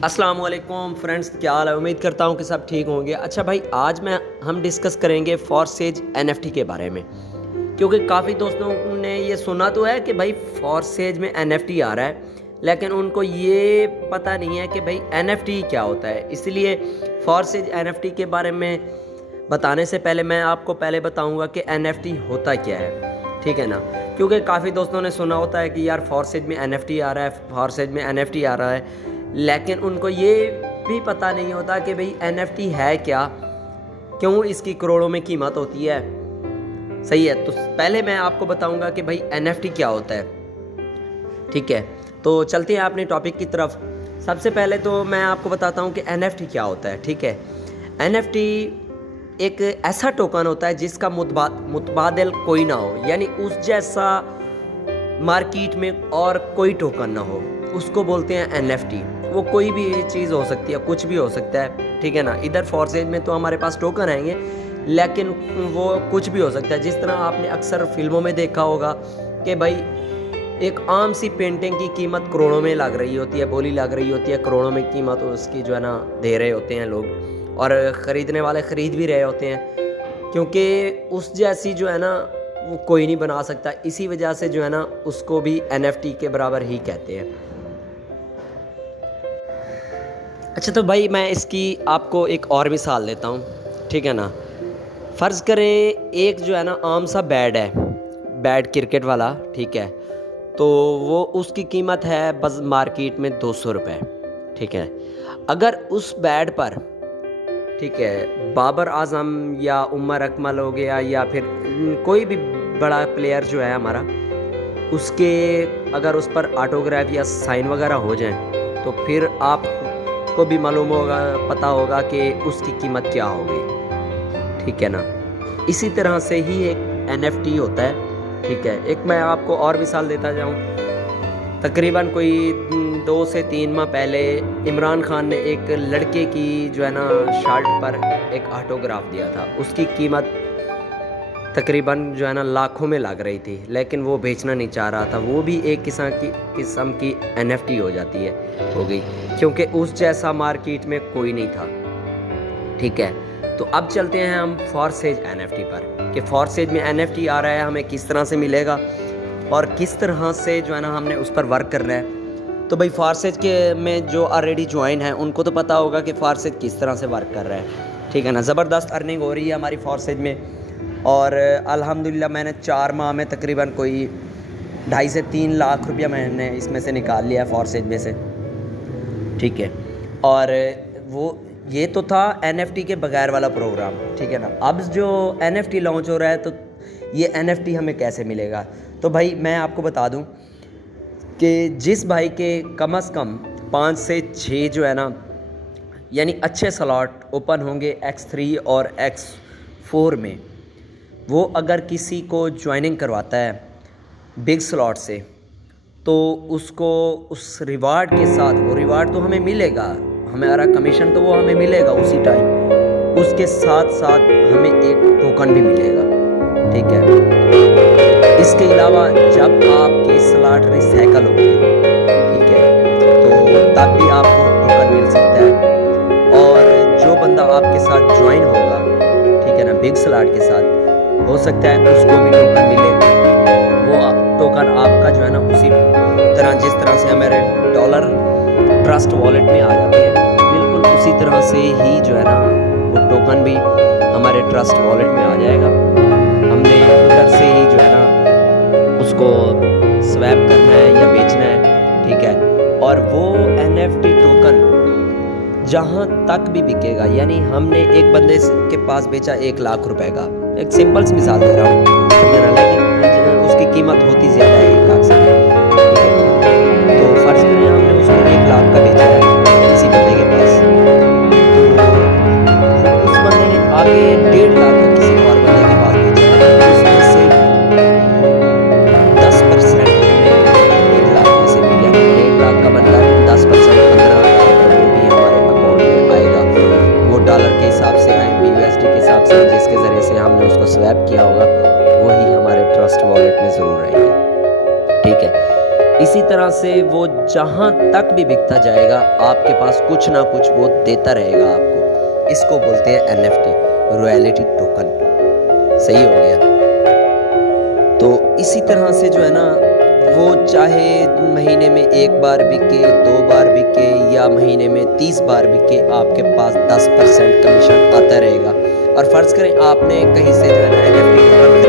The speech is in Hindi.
अस्सलाम वालेकुम फ्रेंड्स, क्या हाल है। उम्मीद करता हूँ कि सब ठीक होंगे। अच्छा भाई, आज हम डिस्कस करेंगे फॉरसेज एनएफटी के बारे में, क्योंकि काफ़ी दोस्तों ने ये सुना तो है कि भाई फॉरसेज में एनएफटी आ रहा है, लेकिन उनको ये पता नहीं है कि भाई एनएफटी क्या होता है। इसलिए फॉरसेज एनएफटी के बारे में बताने से पहले मैं आपको पहले बताऊँगा कि एनएफटी होता क्या है, ठीक है ना। क्योंकि काफ़ी दोस्तों ने सुना होता है कि यार फॉरसेज में एनएफटी आ रहा है, फॉरसेज में एनएफटी आ रहा है, लेकिन उनको ये भी पता नहीं होता कि भाई एनएफटी है क्या, क्यों इसकी करोड़ों में कीमत होती है। सही है, तो पहले मैं आपको बताऊंगा कि भाई एनएफटी क्या होता है, ठीक है। तो चलते हैं अपने टॉपिक की तरफ। सबसे पहले तो मैं आपको बताता हूं कि एनएफटी क्या होता है, ठीक है। एनएफटी एक ऐसा टोकन होता है जिसका मुतबादिल कोई ना हो, यानी उस जैसा मार्केट में और कोई टोकन ना हो, उसको बोलते हैं एनएफटी। वो कोई भी चीज़ हो सकती है, कुछ भी हो सकता है, ठीक है ना। इधर फॉरसेज में तो हमारे पास टोकन आएंगे, लेकिन वो कुछ भी हो सकता है। जिस तरह आपने अक्सर फिल्मों में देखा होगा कि भाई एक आम सी पेंटिंग की कीमत करोड़ों में लग रही होती है, बोली लग रही होती है, करोड़ों में कीमत उसकी जो है ना दे रहे होते हैं लोग, और ख़रीदने वाले ख़रीद भी रहे होते हैं, क्योंकि उस जैसी जो है ना वो कोई नहीं बना सकता। इसी वजह से जो है ना उसको भी एनएफटी के बराबर ही कहते हैं। अच्छा, तो भाई मैं इसकी आपको एक और मिसाल देता हूँ, ठीक है ना। फ़र्ज़ करें एक जो है ना आम सा बैट है, बैट क्रिकेट वाला, ठीक है। तो वो उसकी कीमत है बस मार्केट में 200 रुपये, ठीक है। अगर उस बैट पर, ठीक है, बाबर आजम या उमर अकमल हो गया या फिर कोई भी बड़ा प्लेयर जो है हमारा, उसके अगर उस पर ऑटोग्राफ या साइन वगैरह हो जाए, तो फिर आपको भी मालूम होगा, पता होगा कि उसकी कीमत क्या होगी, ठीक है ना। इसी तरह से ही एक एनएफटी होता है, ठीक है। एक मैं आपको और मिसाल देता जाऊँ। तकरीबन कोई 2 से 3 माह पहले इमरान खान ने एक लड़के की जो है ना शर्ट पर एक ऑटोग्राफ दिया था। उसकी कीमत तकरीबन जो है ना लाखों में लग रही थी, लेकिन वो बेचना नहीं चाह रहा था। वो भी एक किस्म की एनएफटी हो जाती है, हो गई, क्योंकि उस जैसा मार्केट में कोई नहीं था, ठीक है। तो अब चलते हैं हम फॉरसेज एनएफटी पर, कि फॉरसेज में एनएफटी आ रहा है, हमें किस तरह से मिलेगा और किस तरह से जो है ना हमने उस पर वर्क करना है। तो भाई फॉरसेज के में जो ऑलरेडी ज्वाइन है उनको तो पता होगा कि फॉरसेज किस तरह से वर्क कर रहा है, ठीक है ना। ज़बरदस्त अर्निंग हो रही है हमारी फॉरसेज में, और अल्हम्दुलिल्लाह मैंने 4 माह में तकरीबन कोई 2.5 से 3 लाख रुपया मैंने इसमें से निकाल लिया है फॉरसेज में से, ठीक है। और वो ये तो था एनएफटी के बगैर वाला प्रोग्राम, ठीक है ना। अब जो एनएफटी लॉन्च हो रहा है, तो ये एनएफटी हमें कैसे मिलेगा। तो भाई मैं आपको बता दूं कि जिस भाई के कम से कम 5 से 6 जो है ना, यानी अच्छे स्लॉट ओपन होंगे X3 और X4 में, वो अगर किसी को ज्वाइनिंग करवाता है बिग स्लॉट से, तो उसको उस रिवार्ड के साथ, वो रिवार्ड तो हमें मिलेगा, हमारा कमीशन तो वो हमें मिलेगा उसी टाइम, उसके साथ साथ हमें एक टोकन भी मिलेगा, ठीक है। इसके अलावा जब आपकी स्लॉट रिसाइकल होगी, ठीक है, तो तब भी आपको टोकन मिल सकता है। और जो बंदा आपके साथ ज्वाइन होगा, ठीक है ना, बिग स्लॉट के साथ, हो सकता है उसको भी टोकन मिले। वो टोकन आपका जो है ना उसी तरह, जिस तरह से हमारे डॉलर ट्रस्ट वॉलेट में आ जाते हैं, बिल्कुल उसी तरह से ही जो है ना वो टोकन भी हमारे ट्रस्ट वॉलेट में आ जाएगा। हमने उधर से ही जो है ना उसको स्वैप करना है या बेचना है, ठीक है। और वो एनएफटी टोकन जहाँ तक भी बिकेगा, यानी हमने एक बंदे के पास बेचा 1 लाख रुपए का, एक सिंपल सी मिसाल दे रहा हूँ, ठीक है ना, लेकिन उसकी कीमत होती ज़्यादा है 1 लाख से, ठीक है। तो फर्ज करें हमने उसको 1 लाख का बेचा है किसी बंदे के पास, तो उस बंदे ने आगे 1.5 लाख का किसी और बंदे के पास बेचा है, तो उसमें से 10% हमें 1 लाख में से भी, यानी 1.5 लाख का बंदा 10% 15,000 वो भी हमारे अकाउंट में आएगा। वो डॉलर के हिसाब से, USD के हिसाब से, जिसके ज़रिए से हमने उसको स्वैप किया होगा, वही हमारे ट्रस्ट वॉलेट में ज़रूर रहेंगे, ठीक है। इसी तरह से वो जहाँ तक भी बिकता जाएगा आपके पास कुछ ना कुछ वो देता रहेगा आपको। इसको बोलते हैं NFT, रॉयल्टी टोकन। सही हो गया। तो इसी तरह से जो है ना, वो चाहे महीने में 1 बार बिके, 2 बार बिके या महीने में 30 बार बिके, आपके पास 10% कमीशन आता रहेगा। और फ़र्ज़ करें आपने कहीं से जो है ना NFT टोकन